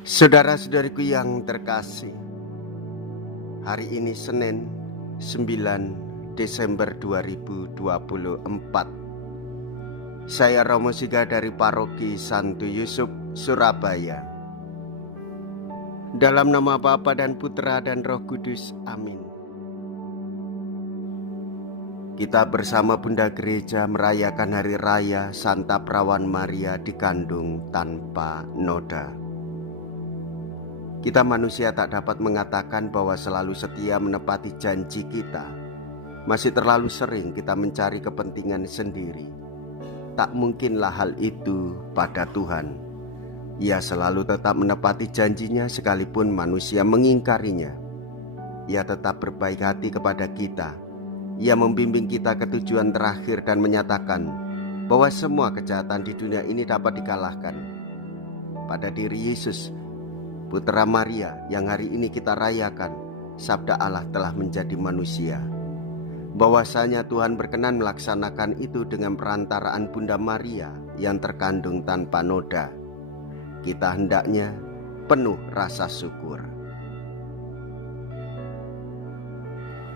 Saudara-saudariku yang terkasih, hari ini Senin 9 Desember 2024. Saya Romo Siga dari Paroki Santo Yusuf, Surabaya. Dalam nama Bapa dan Putra dan Roh Kudus, amin. Kita bersama Bunda Gereja merayakan Hari Raya Santa Perawan Maria dikandung tanpa noda. Kita manusia tak dapat mengatakan bahwa selalu setia menepati janji kita. Masih terlalu sering kita mencari kepentingan sendiri. Tak mungkinlah hal itu pada Tuhan. Ia selalu tetap menepati janjinya sekalipun manusia mengingkarinya. Ia tetap berbaik hati kepada kita. Ia membimbing kita ke tujuan terakhir dan menyatakan bahwa semua kejahatan di dunia ini dapat dikalahkan pada diri Yesus, Putra Maria yang hari ini kita rayakan. Sabda Allah telah menjadi manusia. Bahwasanya Tuhan berkenan melaksanakan itu dengan perantaraan Bunda Maria yang terkandung tanpa noda. Kita hendaknya penuh rasa syukur.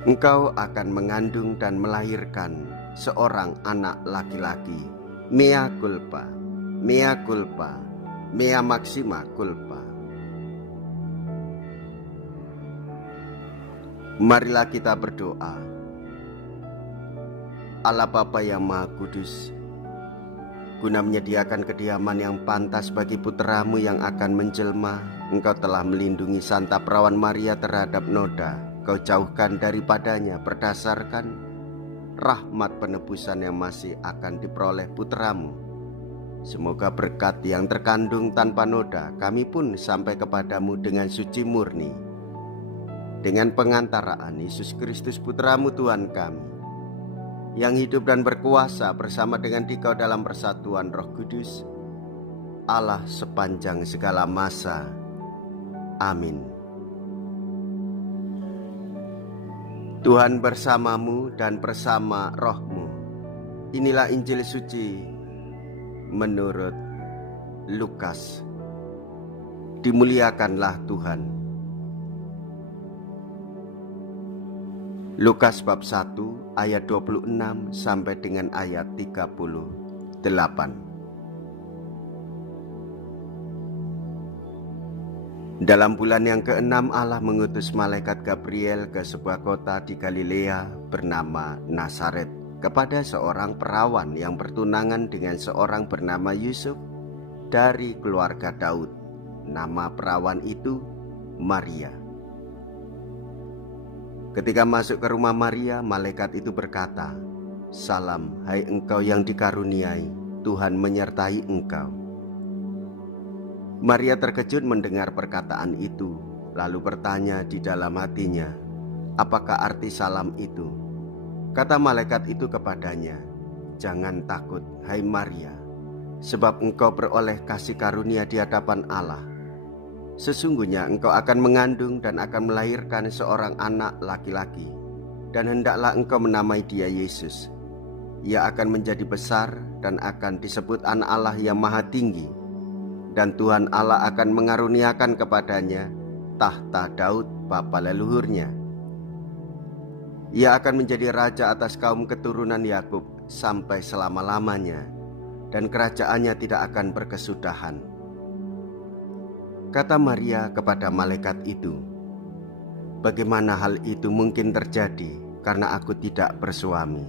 Engkau akan mengandung dan melahirkan seorang anak laki-laki. Mea culpa, mea culpa, mea maxima culpa. Marilah kita berdoa. Allah Bapa yang Maha Kudus, guna menyediakan kediaman yang pantas bagi putramu yang akan menjelma, Engkau telah melindungi Santa Perawan Maria terhadap noda. Kau jauhkan daripadanya berdasarkan rahmat penebusan yang masih akan diperoleh putramu. Semoga berkat yang terkandung tanpa noda kami pun sampai kepadamu dengan suci murni. Dengan pengantaraan Yesus Kristus Putramu Tuhan kami, yang hidup dan berkuasa bersama dengan Dikau dalam persatuan Roh Kudus, Allah sepanjang segala masa. Amin. Tuhan bersamamu dan bersama rohmu. Inilah Injil suci menurut Lukas. Dimuliakanlah Tuhan. Lukas bab 1 ayat 26 sampai dengan ayat 38. Dalam bulan yang ke-6 Allah mengutus malaikat Gabriel ke sebuah kota di Galilea bernama Nazaret kepada seorang perawan yang bertunangan dengan seorang bernama Yusuf dari keluarga Daud. Nama perawan itu Maria. Ketika masuk ke rumah Maria, malaikat itu berkata, "Salam, hai engkau yang dikaruniai, Tuhan menyertai engkau." Maria terkejut mendengar perkataan itu, lalu bertanya di dalam hatinya, "Apakah arti salam itu?" Kata malaikat itu kepadanya, "Jangan takut, hai Maria, sebab engkau beroleh kasih karunia di hadapan Allah. Sesungguhnya engkau akan mengandung dan akan melahirkan seorang anak laki-laki, dan hendaklah engkau menamai dia Yesus. Ia akan menjadi besar dan akan disebut Anak Allah yang Maha Tinggi, dan Tuhan Allah akan mengaruniakan kepadanya tahta Daud bapa leluhurnya. Ia akan menjadi raja atas kaum keturunan Yakub sampai selama-lamanya, dan kerajaannya tidak akan berkesudahan." Kata Maria kepada malaikat itu, "Bagaimana hal itu mungkin terjadi karena aku tidak bersuami?"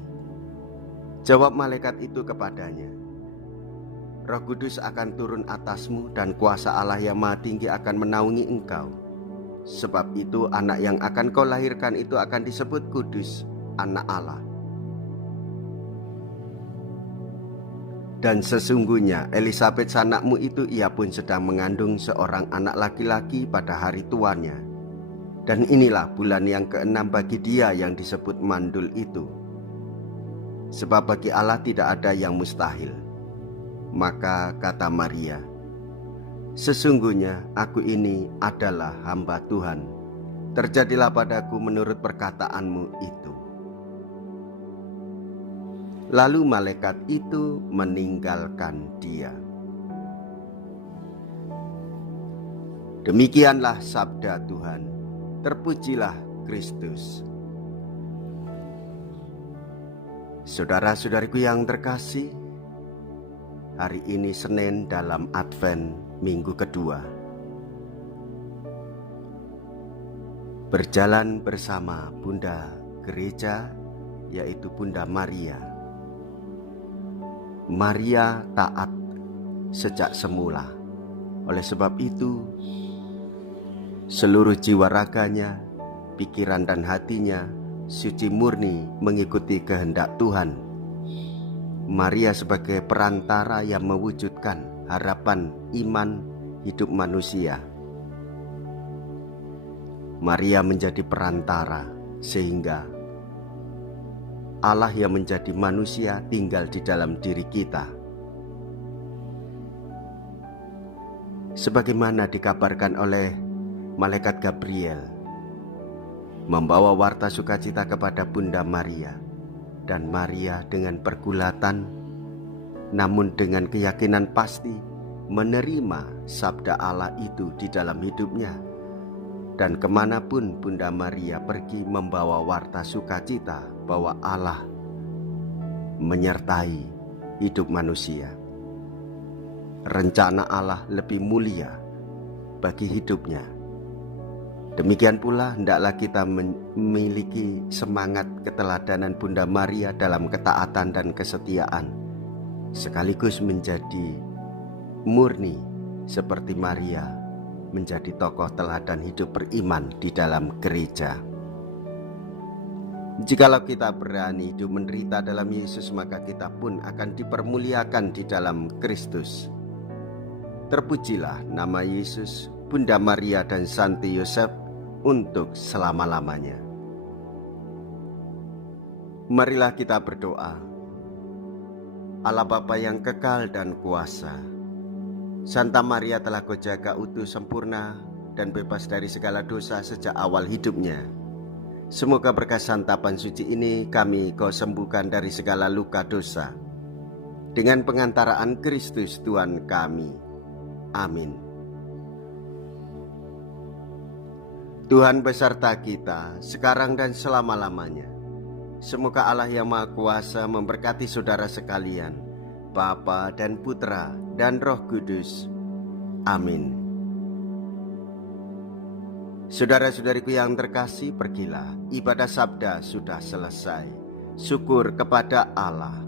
Jawab malaikat itu kepadanya, "Roh Kudus akan turun atasmu dan kuasa Allah yang Maha Tinggi akan menaungi engkau. Sebab itu anak yang akan kau lahirkan itu akan disebut kudus, Anak Allah. Dan sesungguhnya Elisabet sanakmu itu ia pun sedang mengandung seorang anak laki-laki pada hari tuanya. Dan inilah bulan yang ke-6 bagi dia yang disebut mandul itu. Sebab bagi Allah tidak ada yang mustahil." Maka kata Maria, "Sesungguhnya aku ini adalah hamba Tuhan. Terjadilah padaku menurut perkataanmu itu." Lalu malaikat itu meninggalkan dia. Demikianlah sabda Tuhan. Terpujilah Kristus. Saudara-saudariku yang terkasih, hari ini Senin dalam Advent minggu kedua. Berjalan bersama Bunda Gereja, yaitu Bunda Maria. Maria taat sejak semula. Oleh sebab itu, seluruh jiwa raganya, pikiran dan hatinya suci murni mengikuti kehendak Tuhan. Maria sebagai perantara yang mewujudkan harapan iman hidup manusia. Maria menjadi perantara sehingga Allah yang menjadi manusia tinggal di dalam diri kita. Sebagaimana dikabarkan oleh Malaikat Gabriel, membawa warta sukacita kepada Bunda Maria, dan Maria dengan pergulatan namun dengan keyakinan pasti menerima sabda Allah itu di dalam hidupnya, dan kemanapun Bunda Maria pergi membawa warta sukacita bahwa Allah menyertai hidup manusia. Rencana Allah lebih mulia bagi hidupnya. Demikian pula hendaklah kita memiliki semangat keteladanan Bunda Maria dalam ketaatan dan kesetiaan, sekaligus menjadi murni seperti Maria, menjadi tokoh teladan hidup beriman di dalam gereja. Jikalau kita berani hidup menderita dalam Yesus, maka kita pun akan dipermuliakan di dalam Kristus. Terpujilah nama Yesus, Bunda Maria dan Santi Yosef untuk selama-lamanya. Marilah kita berdoa. Allah Bapa yang kekal dan kuasa, Santa Maria telah Kau jaga utuh, sempurna dan bebas dari segala dosa sejak awal hidupnya. Semoga berkat santapan suci ini kami Kau sembuhkan dari segala luka dosa, dengan pengantaraan Kristus Tuhan kami. Amin. Tuhan beserta kita sekarang dan selama-lamanya. Semoga Allah yang Maha Kuasa memberkati saudara sekalian, Bapa dan Putra dan Roh Kudus. Amin. Saudara-saudariku yang terkasih, pergilah, ibadah sabda sudah selesai. Syukur kepada Allah.